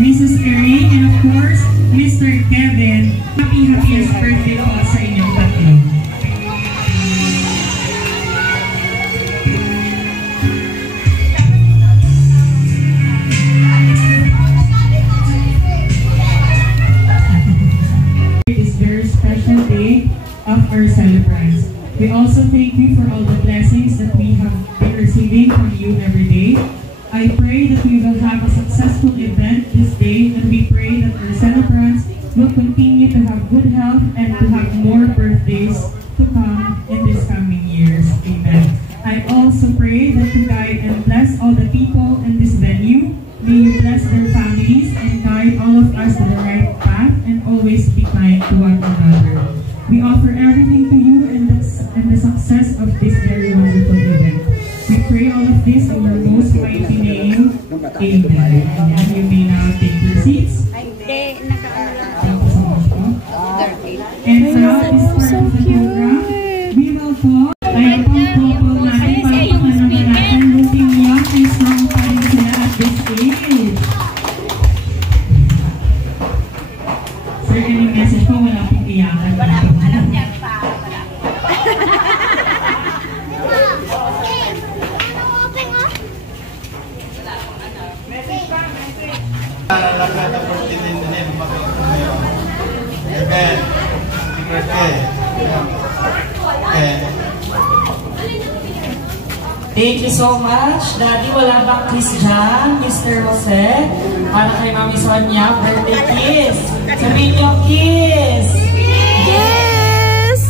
Mrs. Erin, and of course, Mr. Kevin. Happiest birthday po sa inyong tatlo. This very special day of our celebrants. We also thank you for all the blessings that we have been receiving from you every day. I pray that we will have a successful event this day, and we pray that our celebrants will continue to have good health and to have more birthdays to come in these coming years. Amen. I also pray that you guide and bless all the people in this venue. May you bless their families and guide all of us to the right path and always be kind to one another. We offer everything to you and the success of this very wonderful event. We pray all of this in your most mighty name. Amen. And you may now take your seats. Thank you so much po. And now, this part of the program, we will talk. Ayan po ang couple natin. Palakpakan naman natin. Looking young and strong pa rin sila at this age. Sir, any message po? Wala pong iyakan. Alam niya pa. Amen. Happy birthday. Thank you so much. Daddy, wala bang kiss dyan, Mr. Jose? Para kay Mami Sonia, birthday kiss. Sabihin niyo, kiss! Yes!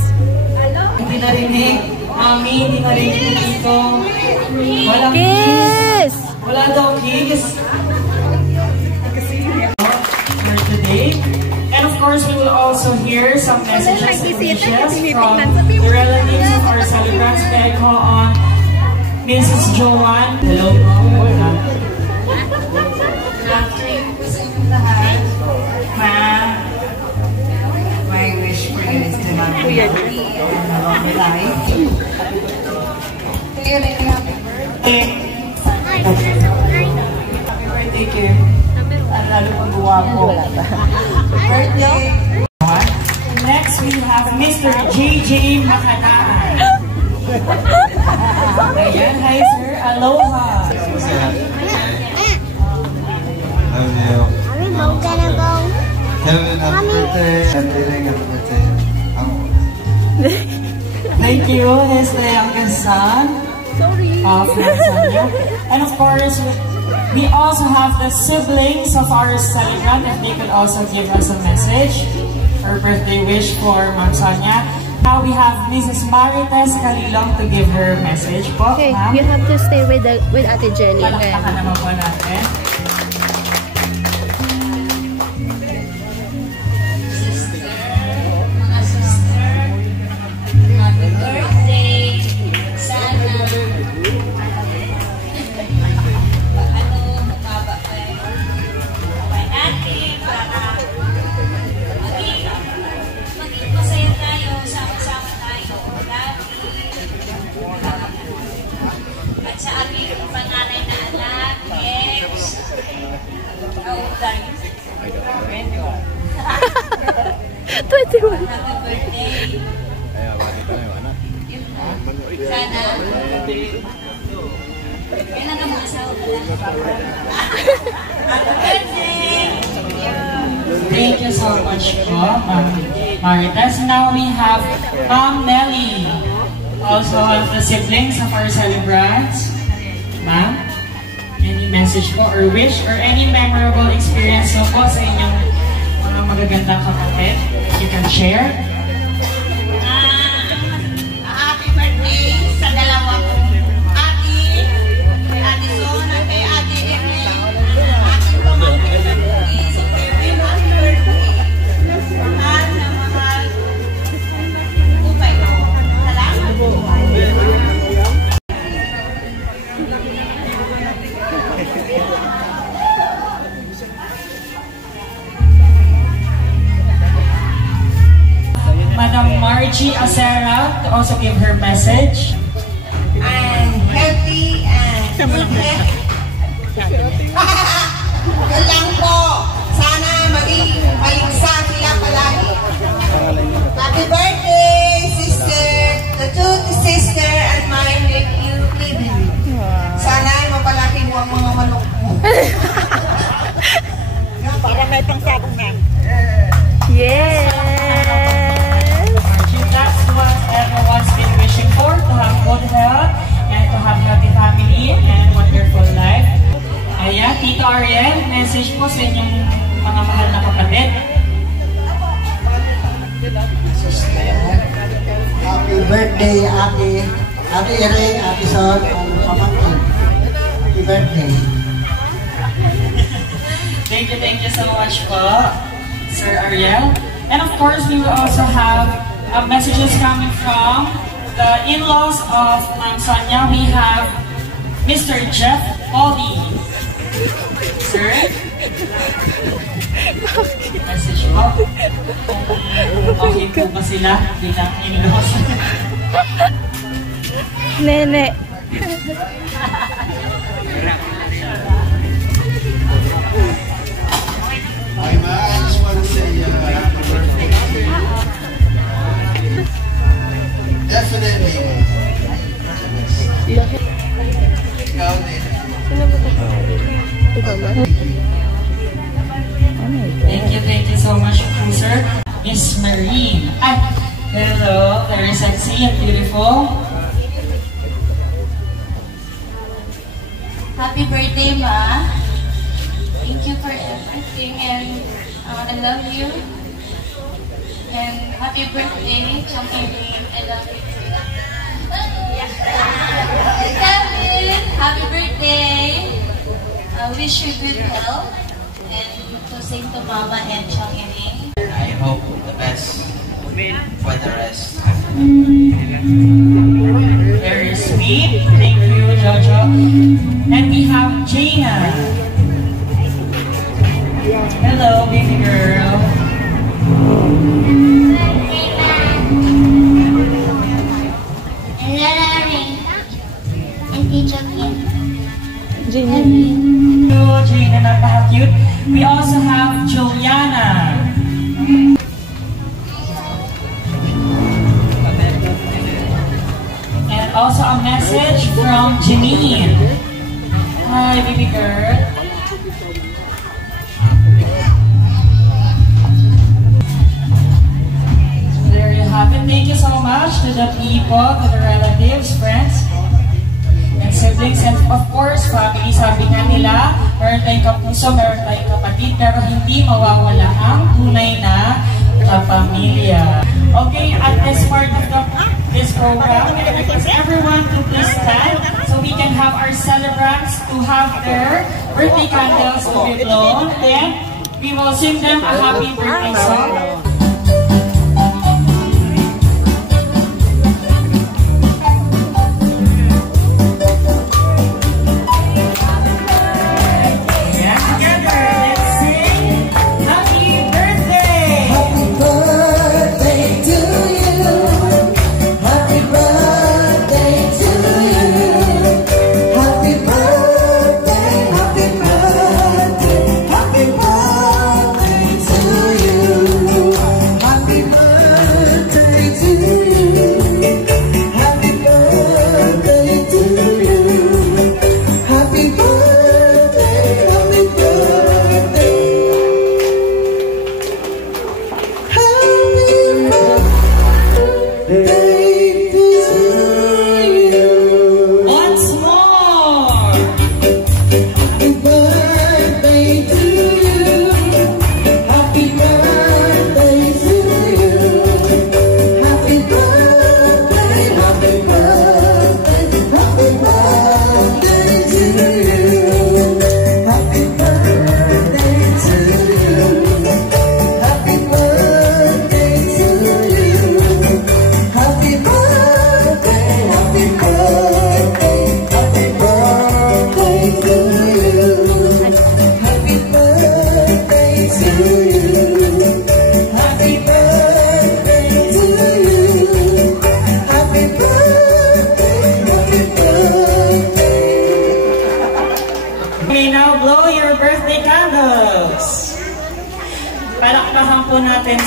Hindi narinig. Mami, hindi narinig dito. Walang Kiss! Wala daw kiss. For today. And of course, we will also hear some messages and wishes from the relatives of our celebrants. May I call on Mrs. Joanne. Hello po. Good afternoon po sa inyong lahat. My wish for you is to have a happy and a long life. Today, really happy birthday. Happy birthday, Kim. At lalo pang guwapo. Birthday. Next, we have Mr. JJ Macanaan. Ayan, hi sir. Aloha. Love you. Kevin, happy birthday. Happy birthday. Thank you. He's the youngest son of Sonia. And of course, we also have the siblings of our celebrant, if they could also give us a message or birthday wish for Ma'am Sonia. Now we have Mrs. Marites Calilong to give her message po. Okay, you have to stay with Ate Jelly. Palakpakan naman po natin. Thank you so much po, Ma'am Marites. Now we have Ma'am Nelly, also of the siblings of our celebrants. Ma'am, any message po or wish or any memorable experience po sa inyong mga magagandang kapatid you can share? Happy birthday sa dalawa ko. Ate Son at kay Ate Erin. Aking pamangkin sa si Kevin. Happy birthday. Mahal na mahal. Upay ko. Salamat po. to also give her message. I'm happy and yun lang po. Sana maging maligsa sila palagi. Happy birthday, sister, the two sister and my nephew, Kevin. Sana ay mapalaki mo ang mga manok mo. Para may pangsabong na. Yes! That's what everyone's been wishing for, to have good health and to have healthy family and wonderful life. Ayan, Tito Ariel, message po sa inyong mga mahal na kapatid. Happy birthday, Ate Irene, Ate Sol, ang pamangkin. Happy birthday. Thank you so much po, Sir Ariel. And of course, we will also have messages coming from the in-laws of Ma'am Sonia. We have Mr. Jeff Ollie. Sir? Message po. Okay po ba sila bilang in-laws? Nene. Hi, Ma. I just want to say happy birthday to you. Definitely. Ikaw din. Thank you so much, sir. Miss Marine. Hello, very sexy and beautiful. Happy birthday, Ma. Thank you for everything and I love you. And happy birthday, Champion. I love you too. Kevin, happy birthday. I wish you good health and to sing to Mama and Champion. I hope the best for the rest. Very sweet. Thank you, Jojo. And we have Jaina. Hello, baby girl. Hello, Jaina, napaka-cute. We also have Juliana. And also a message from Janine. Hi, baby girl. There you have it. Thank you so much to the people, to the relatives, friends, and siblings, and of course, family. Sabi nga nila, meron tayong kapuso, meron tayong kapatid, pero hindi mawawala ang tunay na kapamilya. Okay, at this part of this program, I request everyone to please stand so we can have our celebrants to have their birthday candles to be blown, and we will sing them a happy birthday song. Happy birthday to you.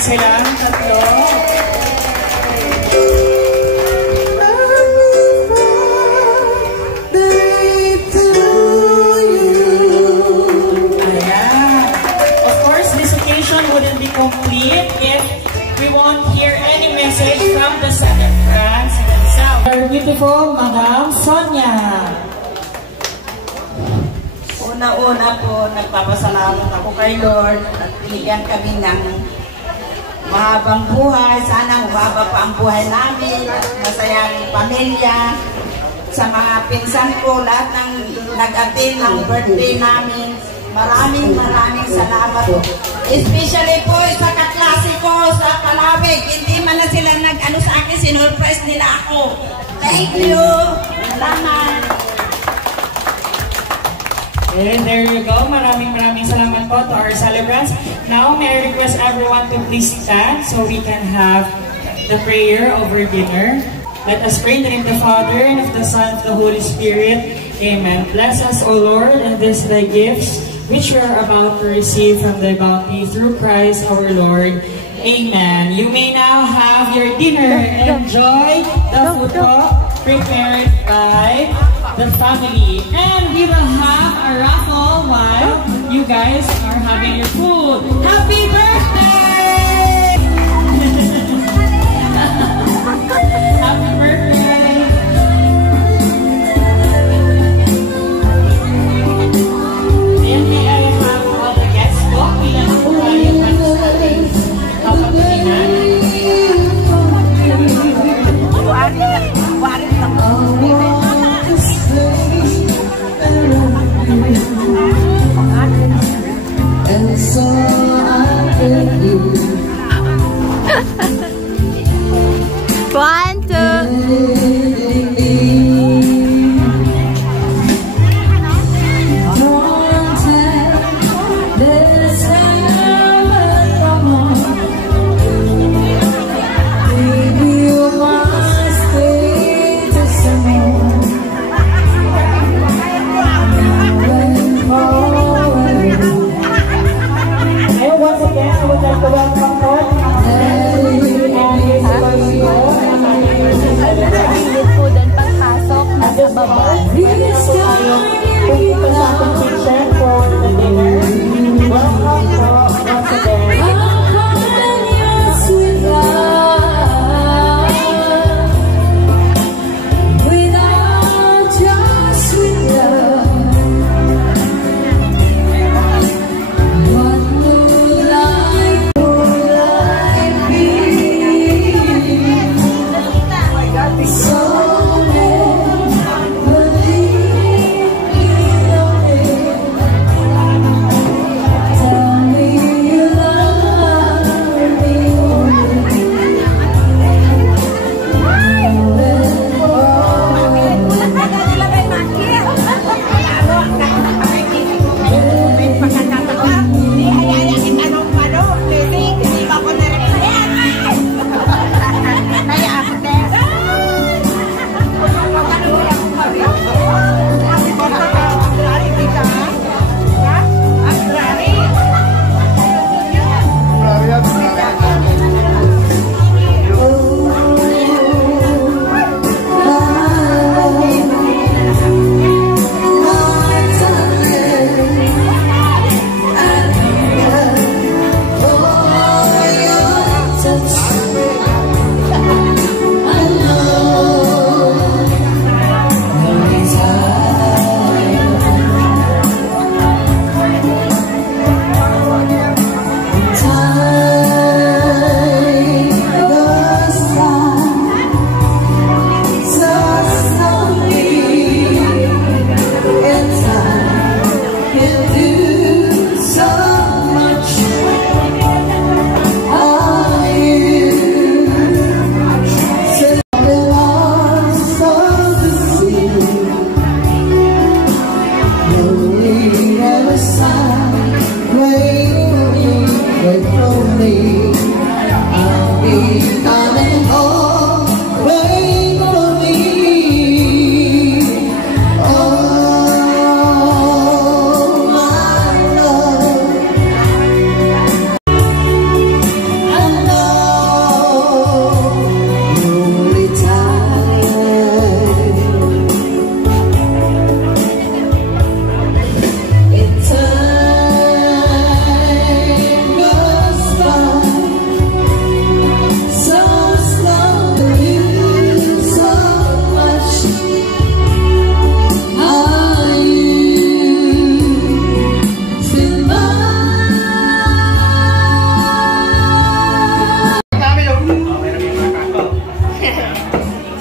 silang tatlo. Ayan. Of course, this occasion wouldn't be complete if we won't hear any message from the celebrants themselves. Our beautiful Madam Sonia. Una-una po, nagpapasalamat ako kay Lord at binigyan kami ng mahabang buhay. Sana humaba pa ang buhay namin at masayang pamilya. Sa mga pinsan ko, lahat ng nag-attend ng birthday namin, maraming salamat po. Especially po sa kaklase ko sa Palawig. Hindi man na sila nag-ano sa akin, sinurprise nila ako. Thank you! Salamat! And there you go. Maraming salamat po to our celebrants. Now, may I request everyone to please stand so we can have the prayer over dinner. Let us pray in the name of the Father, and of the Son, and of the Holy Spirit. Amen. Bless us, O Lord, and this thy gifts, which we are about to receive from thy bounty through Christ our Lord. Amen. You may now have your dinner. Enjoy the food prepared by the family. And we will have a raffle while you guys are having your food. Happy birthday! Happy birthday! And may I have all the guests go? Bilang po tayo pa sa ating kapatinan. And so I thank you.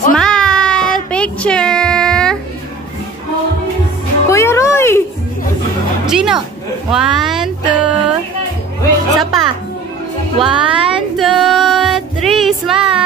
Smile! Picture! Kuya Roy! Gino! 1, 2... Isa pa! 1, 2, 3! Smile!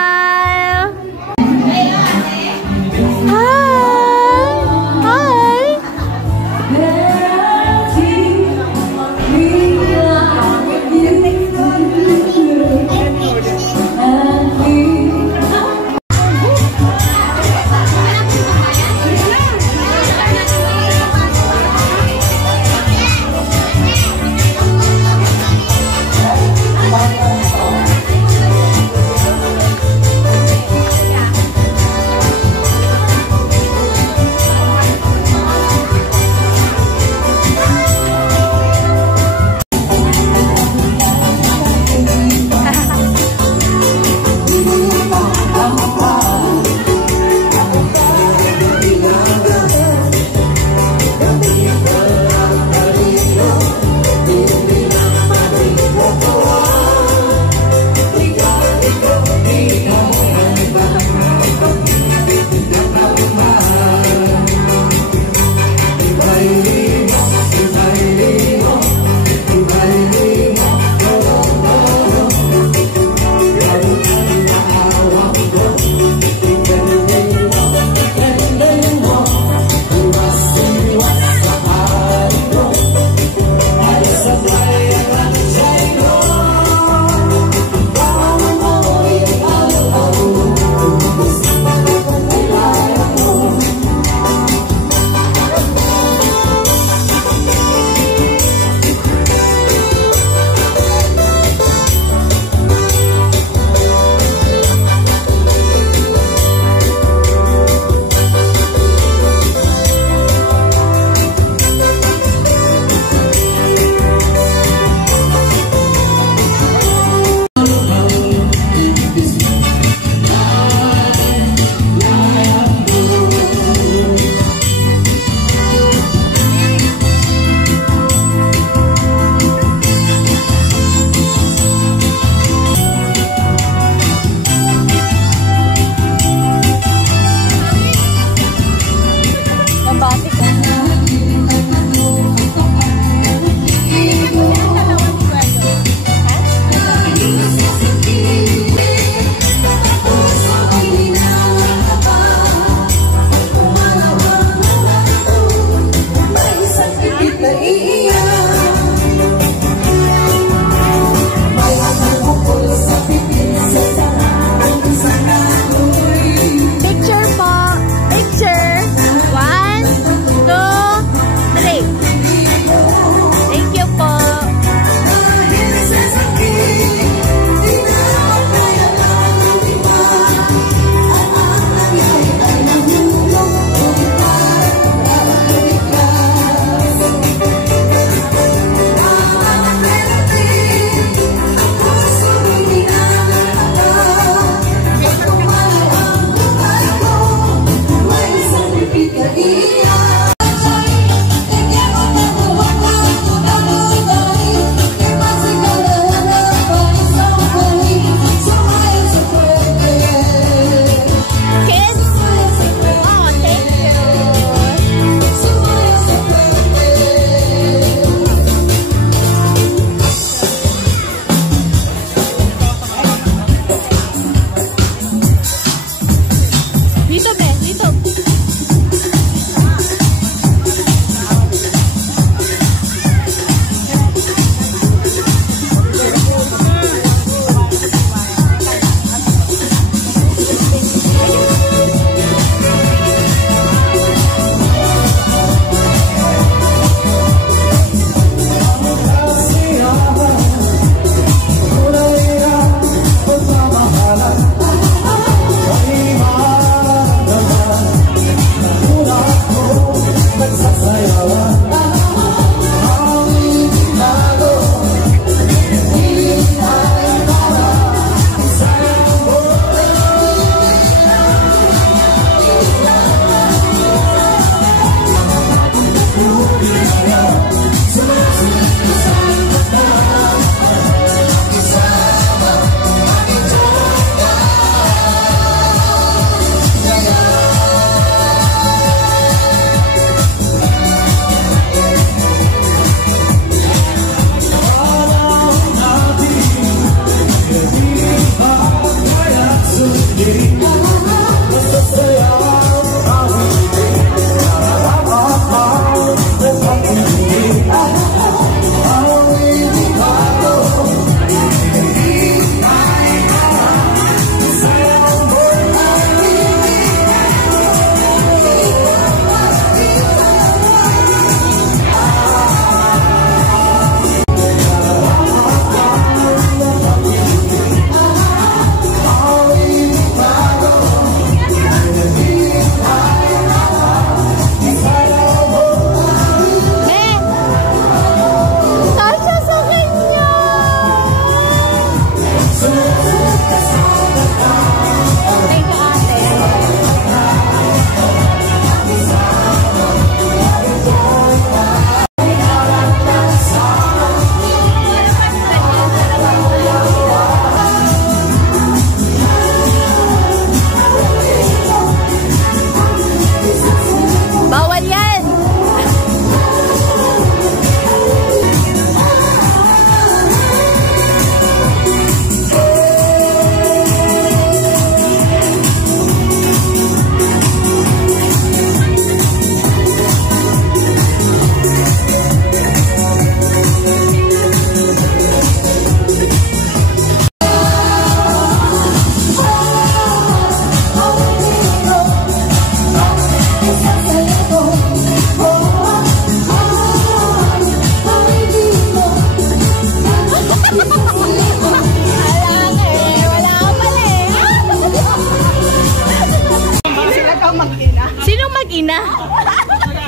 ina.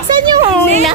Saan yung ina?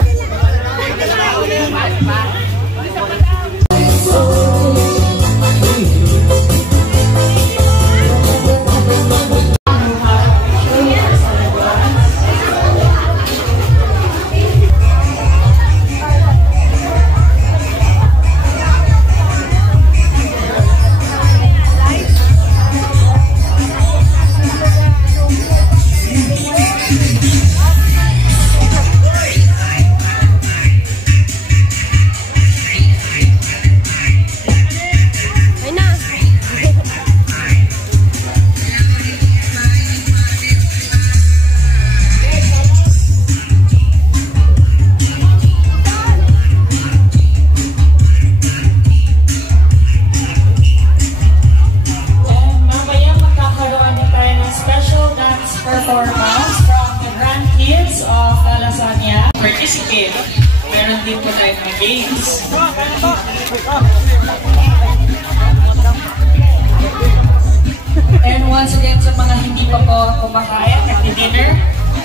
Performance from the grandkids of La Lasagna. Participate. Meron din po tayo mga games. And once again, sa mga hindi pa po kumakain, nagdi-dinner,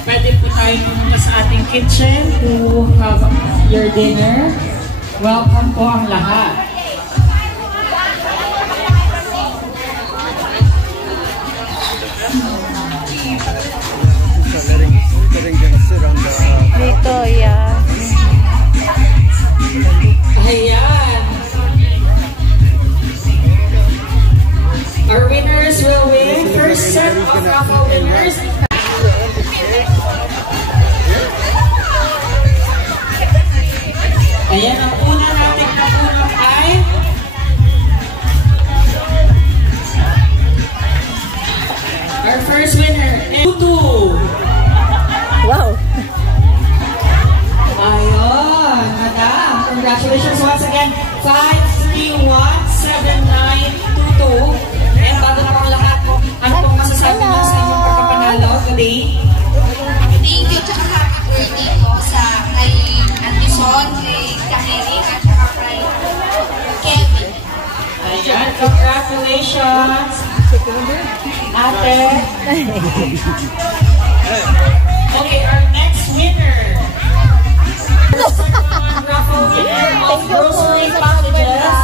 pwede po tayo pumunta sa ating kitchen to have your dinner. Welcome po ang lahat. Dito, yeah. Ayan. Our winners will win. First set of raffle winners. Ayan, ang una natin na unang ay our first winner, Tutu. Wow. Ayun, madam. Congratulations once again. 5317922. And bago na pang lahat po, ano pong masasabi mo sa inyong pagkapanalo today? Thank you, tsaka happy birthday po sa kay Auntie Son, kay Kahiring, at saka kay Kevin. Ayan, congratulations. Ate. Okay, our next winner. Raffle winner of grocery packages.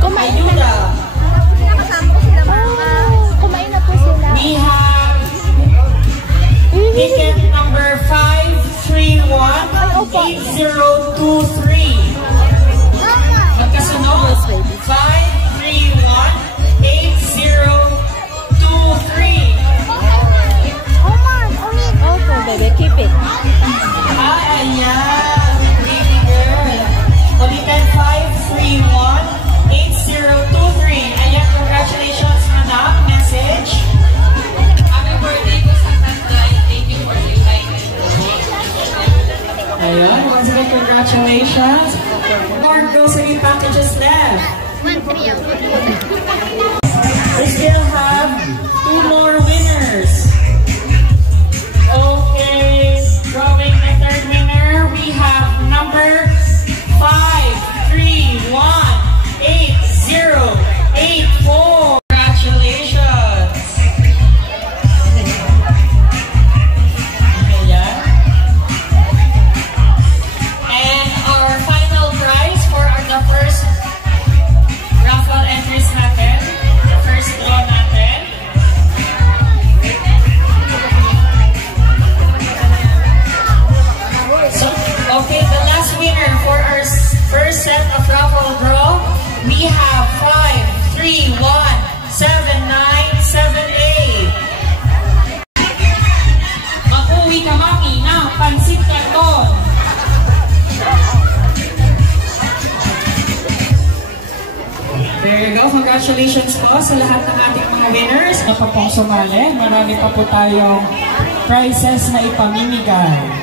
Kumain na. Ayuda. Kumain na po sila. We have ticket number 5318023. Magkasunod. 5318023. Okay, baby, keep it. Ayan. Baby girl. Ulitin, 5318023. Ayan, congratulations, madam. Message. Happy birthday po sa Tanday. Thank you for the invitation. Ayan, once again, congratulations. More grocery packages left. We still have 2 more winners. Okay, drawing the third winner, we have number 5318084. Congratulations. Ayan. And our final prize for the first raffle entries natin, the first draw natin. So, okay, the last winner for our first set of raffle draw, we have 5317978. Makuwi ka, mami, ng pansit canton. There you go. Congratulations po sa lahat ng ating mga winners na pa pong sumali. Marami pa po tayong prizes na ipamimigay.